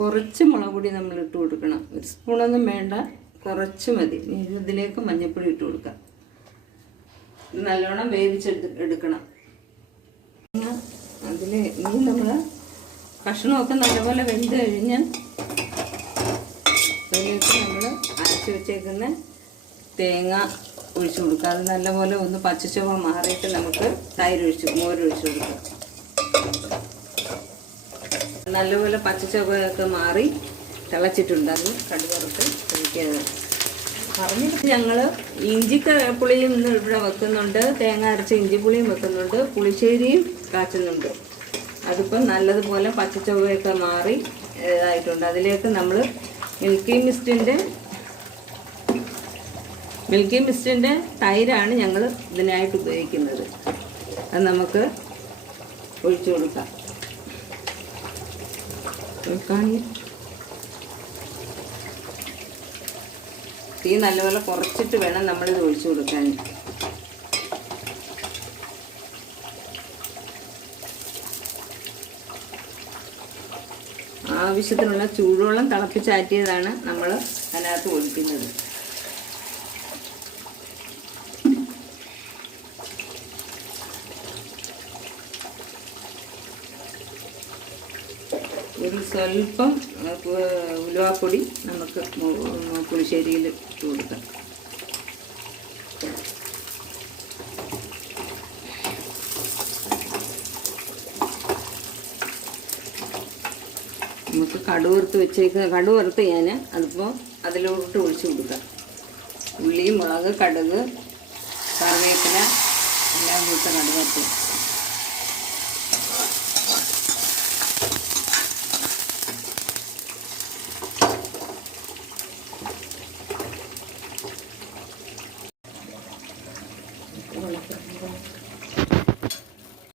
കുറച്ച് മുളക് പൊടി നമ്മൾ ഇട്ട് കൊടുക്കണം. ഒരു സ്പൂണൊന്നും വേണ്ട കുറച്ച് മതി. ഇതിലേക്ക് മഞ്ഞൾപ്പൊടി ഇട്ട് കൊടുക്കാം. നല്ലോണം വേവിച്ചെടു എടുക്കണം. അതിൽ ഇനി നമ്മൾ ഭക്ഷണമൊക്കെ നല്ലപോലെ വെന്ത് കഴിഞ്ഞ് അതിലേക്ക് നമ്മൾ അരച്ച് വെച്ചേക്കുന്ന തേങ്ങ ഒഴിച്ചു കൊടുക്കുക അത് നല്ലപോലെ ഒന്ന് പച്ചച്ചുവ മാറിയിട്ട് നമുക്ക് തൈര് ഒഴിച്ച് മോരൊഴിച്ച് കൊടുക്കാം. നല്ലപോലെ പച്ചച്ചുവയൊക്കെ മാറി തിളച്ചിട്ടുണ്ട് അത് കടുവറുത്ത് ഒഴിക്കുന്നത് പറഞ്ഞിട്ട് ഞങ്ങൾ ഇഞ്ചി പുളിയും ഇവിടെ വെക്കുന്നുണ്ട്. തേങ്ങ അരച്ച ഇഞ്ചി പുളിയും വെക്കുന്നുണ്ട്. പുളിശ്ശേരിയും കാച്ചുന്നുണ്ട്. അതിപ്പം നല്ലതുപോലെ പച്ചച്ചൊവ്വയൊക്കെ മാറി ഇതായിട്ടുണ്ട്. അതിലേക്ക് നമ്മൾ മിൽക്കി മിസ്റ്റിന്റെ മിൽക്കി മിസ്റ്റിന്റെ തൈരാണ് ഞങ്ങൾ ഇതിനായിട്ട് ഉപയോഗിക്കുന്നത്. അത് നമുക്ക് ഒഴിച്ചു കൊടുക്കാം. കാണി തീ നല്ലപോലെ കുറച്ചിട്ട് വേണം നമ്മളിത് ഒഴിച്ചു കൊടുക്കാൻ. ആവശ്യത്തിനുള്ള ചൂടുവെള്ളം തിളപ്പിച്ചാറ്റിയതാണ് നമ്മൾ അതിനകത്ത് ഒഴിക്കുന്നത്. ഒരു സ്വല്പം ഉലുവാപ്പൊടി നമുക്ക് പുളിശ്ശേരിയിൽ ഇട്ട് കൊടുക്കാം. നമുക്ക് കടുവറുത്ത് വെച്ചേക്കുന്ന കടുവറുത്ത് ഞാൻ അതിപ്പോൾ അതിലോട്ട് ഒഴിച്ച് കൊടുക്കാം. ഉള്ളി മുളക് കടുക് കറിവേപ്പില എല്ലാം കൂട്ട കടുവറുത്ത് 我会儿你